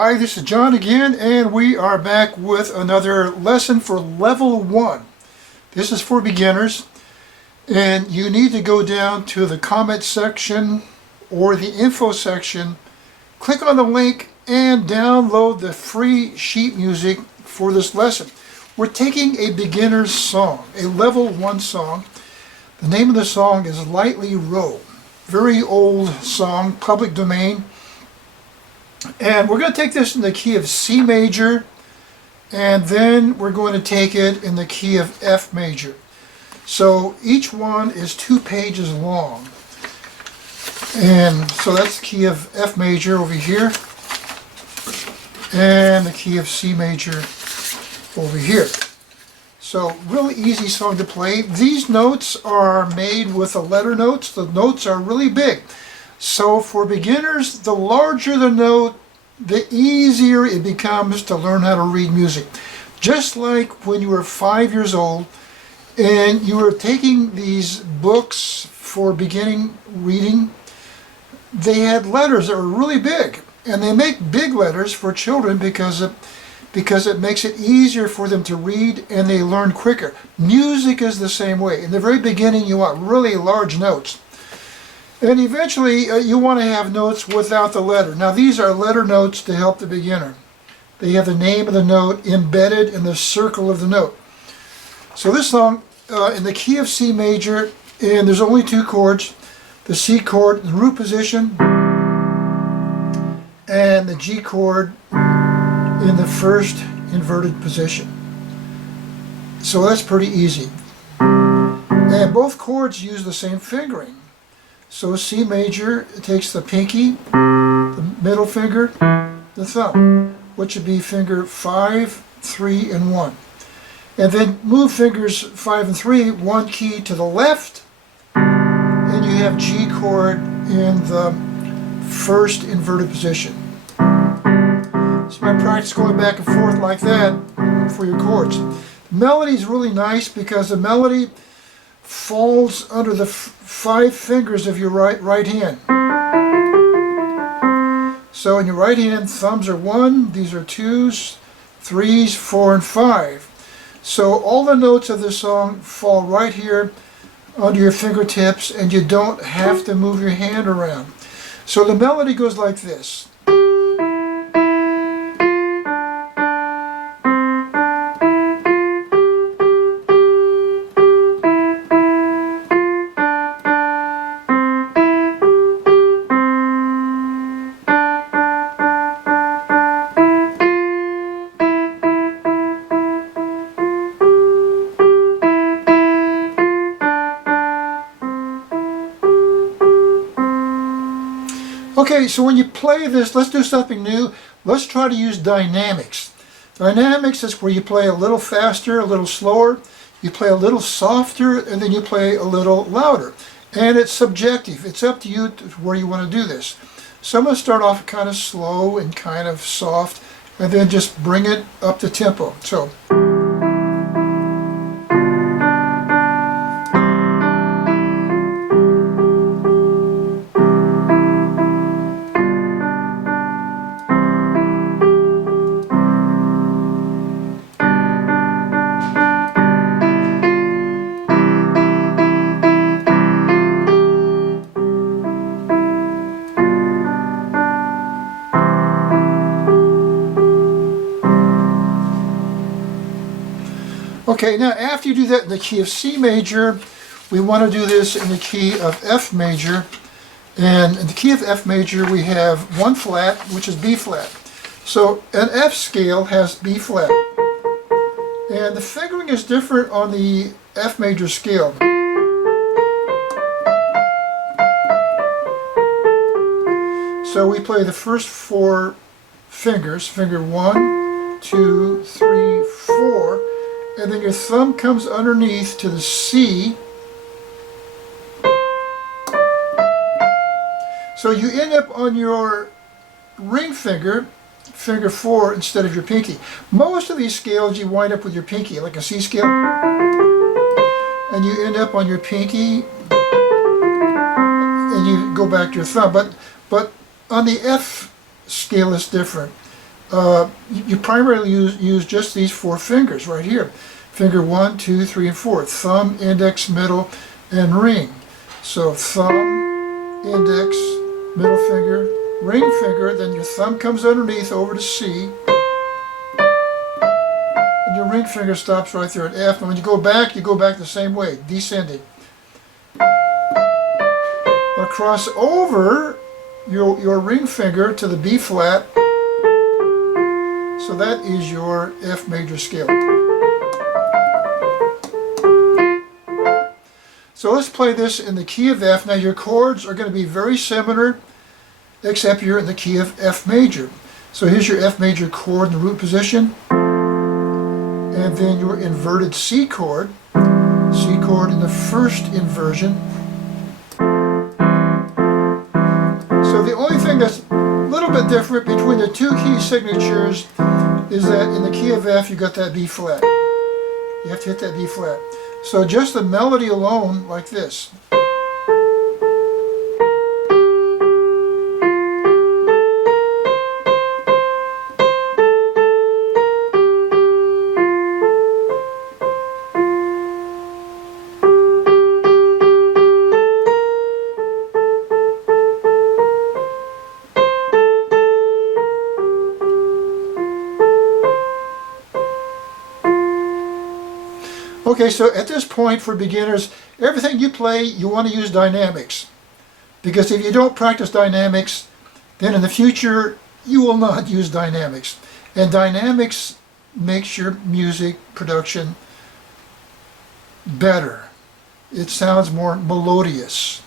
Hi, this is John again, and we are back with another lesson for level 1. This is for beginners, and you need to go down to the comment section or the info section, click on the link, and download the free sheet music for this lesson. We're taking a beginner's song, a level 1 song. The name of the song is Lightly Row. Very old song, public domain. And we're going to take this in the key of C major, and then we're going to take it in the key of F major. So each one is 2 pages long. And so that's the key of F major over here, and the key of C major over here. So really easy song to play. These notes are made with the letter notes. The notes are really big. So for beginners, the larger the note, the easier it becomes to learn how to read music. Just like when you were 5 years old and you were taking these books for beginning reading, they had letters that were really big. And they make big letters for children because it makes it easier for them to read, and they learn quicker. Music is the same way. In the very beginning, you want really large notes. And eventually, you want to have notes without the letter. Now, these are letter notes to help the beginner. They have the name of the note embedded in the circle of the note. So this song, in the key of C major, and there's only 2 chords, the C chord in the root position, and the G chord in the first inverted position. So that's pretty easy. And both chords use the same fingering. So C major takes the pinky, the middle finger, the thumb, which would be finger 5, 3, and 1. And then move fingers 5 and 3, 1 key to the left, and you have G chord in the first inverted position. So you might practice going back and forth like that for your chords. The melody is really nice because the melody falls under the 5 fingers of your right hand. So in your right hand, thumbs are 1, these are 2s, 3s, 4, and 5. So all the notes of the song fall right here under your fingertips, and you don't have to move your hand around. So the melody goes like this. Okay, so when you play this, let's do something new. Let's try to use dynamics. Dynamics is where you play a little faster, a little slower, you play a little softer, and then you play a little louder. And it's subjective. It's up to you where you want to do this. So I'm going to start off kind of slow and kind of soft, and then just bring it up to tempo. So. Okay, now after you do that in the key of C major, we want to do this in the key of F major. And in the key of F major, we have 1 flat, which is B flat. So an F scale has B flat. And the fingering is different on the F major scale. So we play the first 4 fingers, finger 1, 2, 3, 4. And then your thumb comes underneath to the C. So you end up on your ring finger, finger 4, instead of your pinky. Most of these scales you wind up with your pinky, like a C scale. And you end up on your pinky, and you go back to your thumb. But on the F scale it's different. you primarily use just these four fingers right here. Finger 1, 2, 3, and 4. Thumb, index, middle, and ring. So thumb, index, middle finger, ring finger, then your thumb comes underneath over to C, and your ring finger stops right there at F. And when you go back the same way, descending. Now cross over your ring finger to the B flat, so that is your F major scale. So let's play this in the key of F. Now your chords are going to be very similar, except you're in the key of F major. So here's your F major chord in the root position, and then your inverted C chord in the first inversion. So the only thing that's a little bit different between the two key signatures is that in the key of F you got that B flat. You have to hit that B flat. So just the melody alone, like this. Okay, so at this point for beginners, everything you play, you want to use dynamics. Because if you don't practice dynamics, then in the future, you will not use dynamics. And dynamics makes your music production better. It sounds more melodious.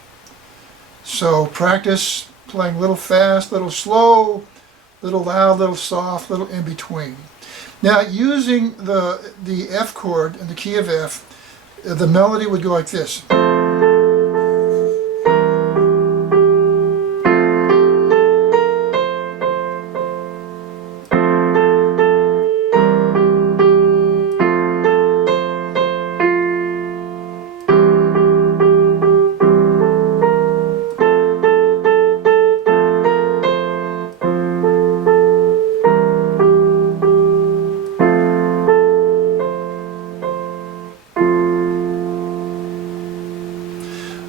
So practice playing a little fast, a little slow, a little loud, a little soft, a little in between. Now, using the F chord in the key of F, the melody would go like this.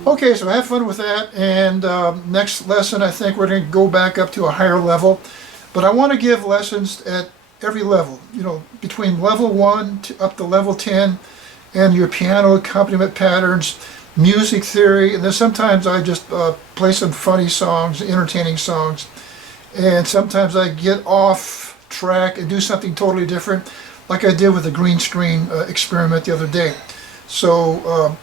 Okay, so have fun with that, and next lesson I think we're going to go back up to a higher level, but I want to give lessons at every level, you know, between level 1 to up to level 10, and your piano accompaniment patterns, music theory, and then sometimes I just play some funny songs, entertaining songs, and sometimes I get off track and do something totally different, like I did with the green screen experiment the other day. So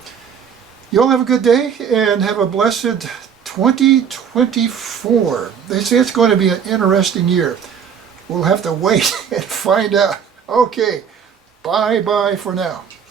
you all have a good day and have a blessed 2024. They say it's going to be an interesting year. We'll have to wait and find out. Okay, bye-bye for now.